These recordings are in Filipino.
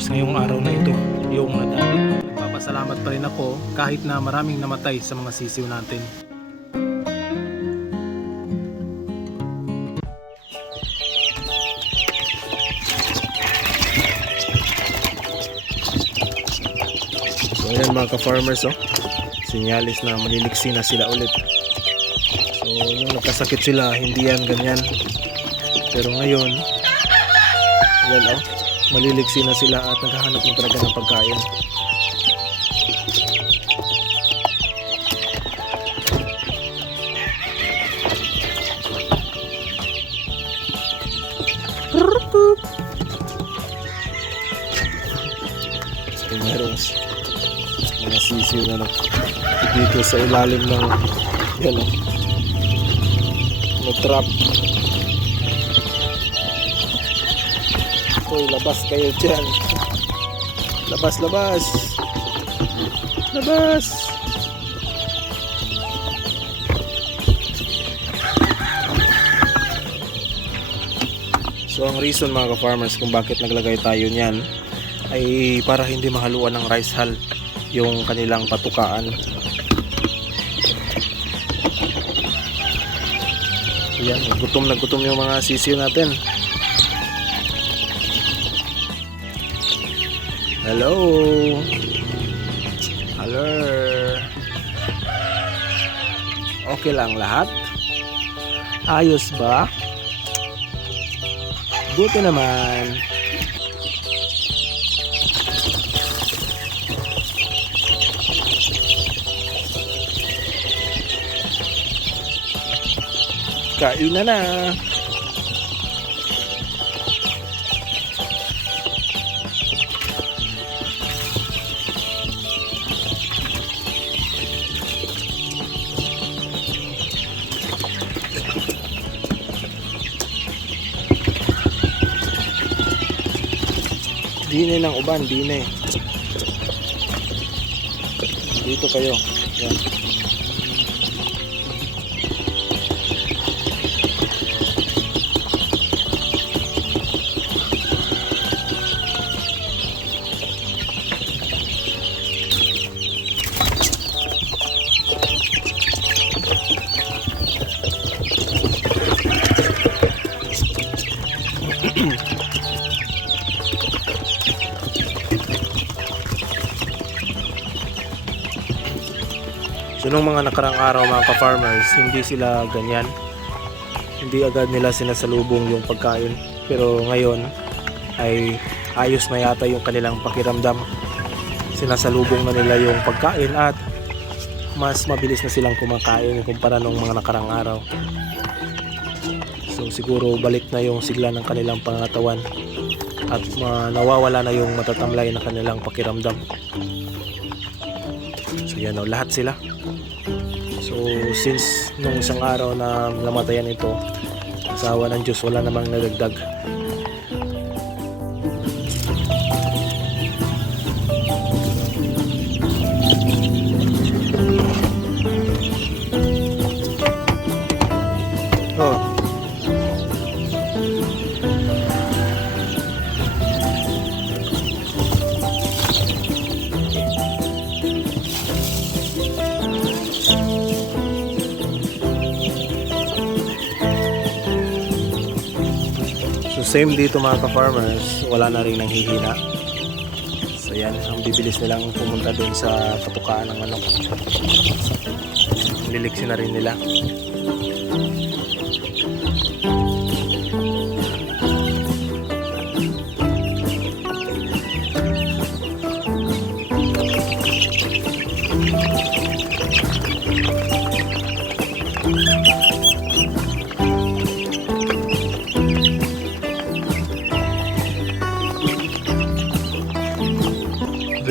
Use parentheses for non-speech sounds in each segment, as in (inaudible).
ka-farmers ngayong araw na ito, yung nadali. Papasalamat pa rin ako kahit na maraming namatay sa mga sisiw natin. So ayan mga ka-farmers oh. Sinyalis na maliliksi na sila ulit. So yung nagkasakit sila, hindi yan ganyan. Pero ngayon, yan oh, maliliksi na sila at naghahanap na talaga ng pagkain. So, merong mga sisiw na nag dito sa ilalim ng yan oh, na trap. Uy, labas kayo dyan. Labas, labas. Labas. So ang reason mga ka-farmers kung bakit naglagay tayo niyan ay para hindi mahaluan ng rice hull yung kanilang patukaan. Yan, gutom na gutom yung mga sisiw natin. Hello. Hello. Okay lang lahat? Ayos ba? Buti naman. Kain na na. Dine ng uban, dine. Dito kayo. Yan. Nung mga nakarang araw mga ka-farmers, hindi sila ganyan. Hindi agad nila sinasalubong yung pagkain. Pero ngayon ay ayos na yata yung kanilang pakiramdam. Sinasalubong na nila yung pagkain at mas mabilis na silang kumakain kumpara nung mga nakarang araw. So siguro balik na yung sigla ng kanilang pangatawan at ma- nawawala na yung matatamlay na kanilang pakiramdam. So yan o, lahat sila. Since nung isang araw na namatayan ito, asawa ng Diyos wala namang nadagdag. Same dito mga ka-farmers, wala na rin nanghihina. So yan, ang bibilis nilang pumunta doon sa patukaan ng manok. Liliksi na rin nila.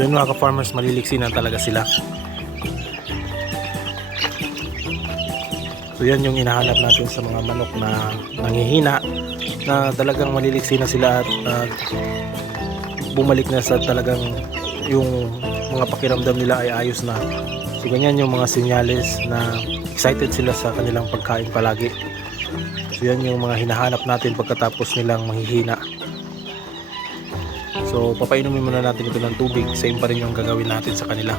Doon mga ka-farmers, maliliksi na talaga sila. So yan yung hinahanap natin sa mga manok na nanghihina na talagang maliliksi na sila at uh, bumalik na sa talagang yung mga pakiramdam nila ay ayos na. So ganyan yung mga senyales na excited sila sa kanilang pagkain palagi. So yan yung mga hinahanap natin pagkatapos nilang manghihina. So papainumin muna natin ito ng tubig. Same pa rin yung gagawin natin sa kanila.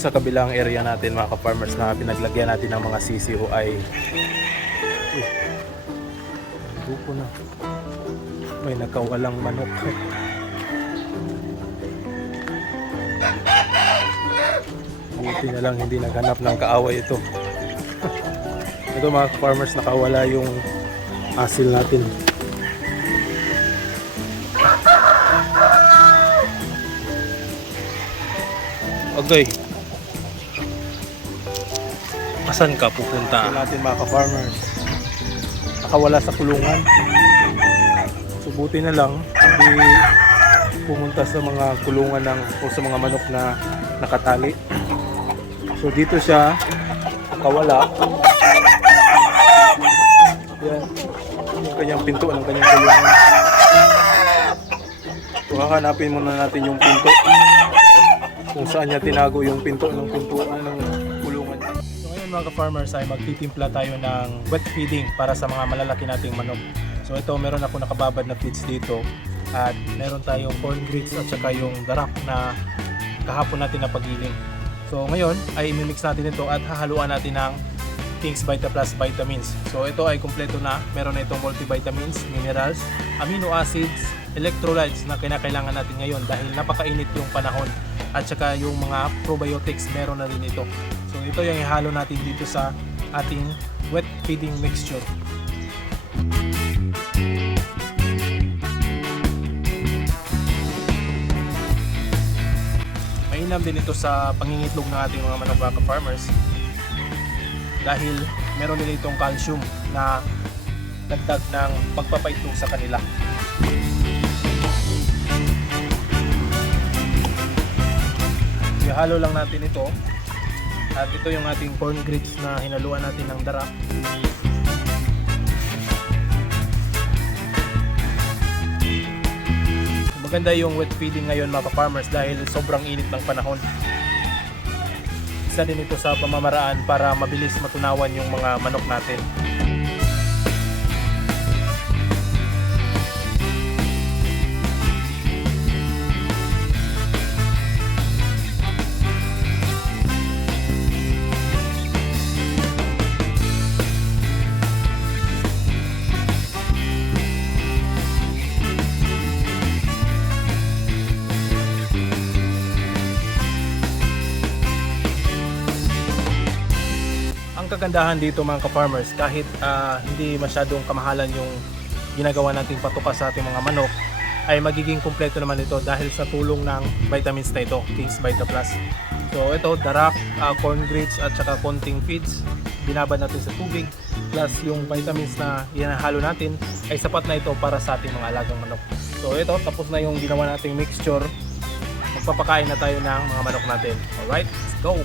Sa kabilang area natin mga ka-farmers na pinaglagyan natin ng mga CCO ay buko na. May nakawalang manok. Buti na lang hindi naghanap ng kaaway ito. (laughs) ito mga farmers nakawala yung asil natin. Okay. Asan ka pupunta? Ito natin mga ka-farmers. Nakawala sa kulungan. Subuti na lang hindi pumunta sa mga kulungan ng o sa mga manok na nakatali. So dito siya nakawala. Yan. Yung kanyang pinto ng kanyang kulungan. So hahanapin muna natin yung pinto kung saan niya tinago yung pinto ng pintuan ng mga ka-farmers ay magtitimpla tayo ng wet feeding para sa mga malalaki nating manok. So ito meron ako nakababad na feeds dito at meron tayong corn grits at saka yung darak na kahapon natin na pagiling. So ngayon ay imimix natin ito at hahaluan natin ng King's Vita Plus vitamins. So ito ay kumpleto na. Meron na itong multivitamins, minerals, amino acids, electrolytes na kinakailangan natin ngayon dahil napakainit yung panahon at saka yung mga probiotics meron na rin ito. So ito yung ihalo natin dito sa ating wet feeding mixture. Mainam din ito sa pangingitlog ng ating mga manok farmers dahil meron din itong calcium na dagdag ng pagpapaitlog sa kanila. Ihalo lang natin ito. At ito yung ating corn grits na hinaluan natin ng dara. Maganda yung wet feeding ngayon mga farmers dahil sobrang init ng panahon. Isa din ito sa pamamaraan para mabilis matunawan yung mga manok natin. Kagandahan dito mga ka-farmers kahit ah, hindi masyadong kamahalan yung ginagawa nating patuka sa ating mga manok ay magiging kumpleto naman ito dahil sa tulong ng vitamins na ito, King's Vita Plus. So ito, darak, ah, corn grits at saka konting feeds, binabad natin sa tubig plus yung vitamins na inahalo natin ay sapat na ito para sa ating mga alagang manok. So ito, tapos na yung ginawa nating mixture. Magpapakain na tayo ng mga manok natin. Alright, let's go!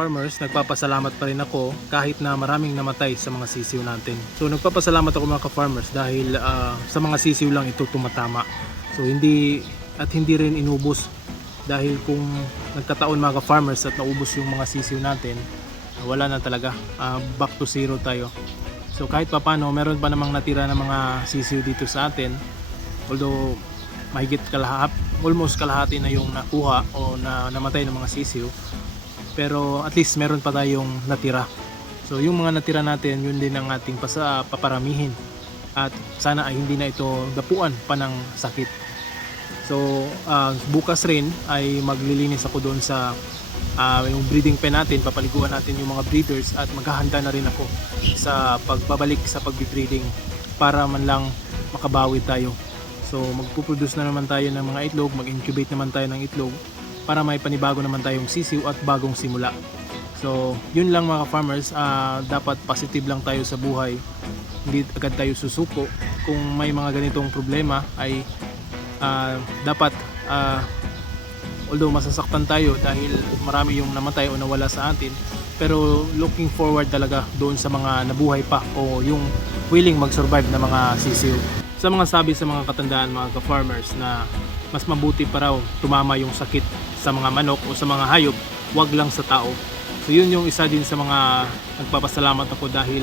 Ka-farmers, nagpapasalamat pa rin ako kahit na maraming namatay sa mga sisiw natin. So nagpapasalamat ako mga ka-farmers dahil ah, sa mga sisiw lang ito tumatama. So hindi at hindi rin inubos dahil kung nagkataon mga ka-farmers at naubos yung mga sisiw natin, wala na talaga. Ah, back to zero tayo. So kahit papano, meron pa namang natira ng mga sisiw dito sa atin. Although mahigit kalahap, almost kalahati na yung nakuha o na namatay ng mga sisiw. Pero at least meron pa tayong natira. So yung mga natira natin, yun din ang ating pasa, paparamihin. At sana ay hindi na ito dapuan pa ng sakit. So ah, bukas rin ay maglilinis ako doon sa ah, yung breeding pen natin, papaliguan natin yung mga breeders at maghahanda na rin ako sa pagbabalik sa pagbe-breeding para man lang makabawi tayo. So magpuproduce na naman tayo ng mga itlog, mag-incubate naman tayo ng itlog para may panibago naman tayong sisiw at bagong simula. So yun lang mga farmers, dapat positive lang tayo sa buhay. Hindi agad tayo susuko. Kung may mga ganitong problema ay ah, dapat ah, although masasaktan tayo dahil marami yung namatay o nawala sa atin pero looking forward talaga doon sa mga nabuhay pa o yung willing mag-survive na mga sisiw sa mga sabi sa mga katandaan mga ka-farmers na mas mabuti pa raw tumama yung sakit sa mga manok o sa mga hayop wag lang sa tao. So yun yung isa din sa mga nagpapasalamat ako dahil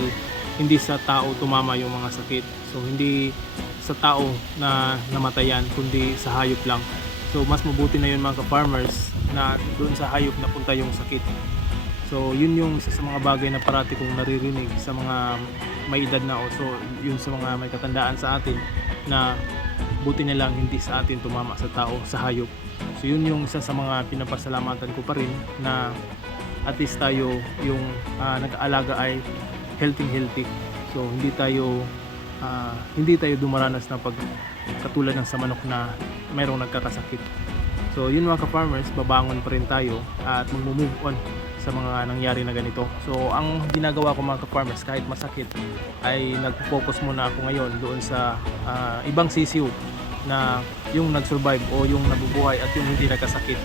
hindi sa tao tumama yung mga sakit. So hindi sa tao na namatayan kundi sa hayop lang. So mas mabuti na yun mga ka-farmers na doon sa hayop na punta yung sakit. So yun yung isa sa mga bagay na parati kong naririnig sa mga may edad na o so yun sa mga may katandaan sa atin na buti na lang hindi sa atin tumama sa tao, sa hayop. So yun yung isa sa mga pinapasalamatan ko pa rin na at least tayo yung ah, nag-aalaga ay healthy healthy. So hindi tayo ah, hindi tayo dumaranas na pag katulad ng sa manok na mayroong nagkakasakit. So yun mga ka-farmers, babangon pa rin tayo at mag-move on sa mga nangyari na ganito. So ang ginagawa ko mga ka-farmers kahit masakit ay nag-focus muna ako ngayon doon sa ah, ibang sisiw na yung nag-survive o yung nabubuhay at yung hindi nagkasakit.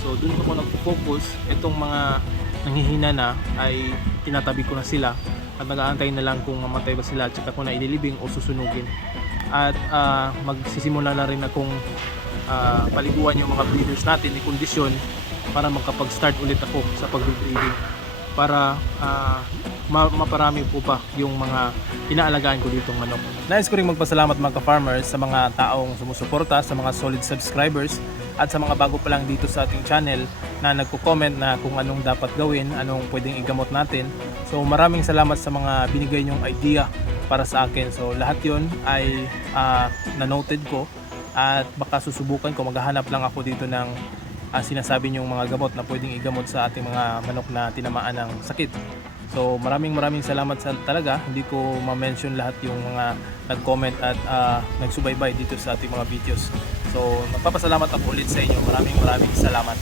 So doon ako nag-focus, itong mga nanghihina na ay tinatabi ko na sila at nag-aantay na lang kung mamatay ba sila at saka ko na ililibing o susunugin at ah, magsisimula na rin akong ah, paliguan yung mga breeders natin ni kondisyon para makapag-start ulit ako sa pag-breeding para ma- maparami po pa yung mga inaalagaan ko ditong manok. Nais ko rin magpasalamat mga ka-farmers sa mga taong sumusuporta, sa mga solid subscribers at sa mga bago pa lang dito sa ating channel na nagko-comment na kung anong dapat gawin, anong pwedeng igamot natin. So maraming salamat sa mga binigay nyong idea para sa akin. So lahat yon ay ah, na-noted ko at baka susubukan ko maghahanap lang ako dito ng ah, sinasabi niyong mga gamot na pwedeng igamot sa ating mga manok na tinamaan ng sakit. So maraming maraming salamat sa talaga. Hindi ko ma-mention lahat yung mga nag-comment at ah, nagsubaybay dito sa ating mga videos. So magpapasalamat ako ulit sa inyo. Maraming maraming salamat.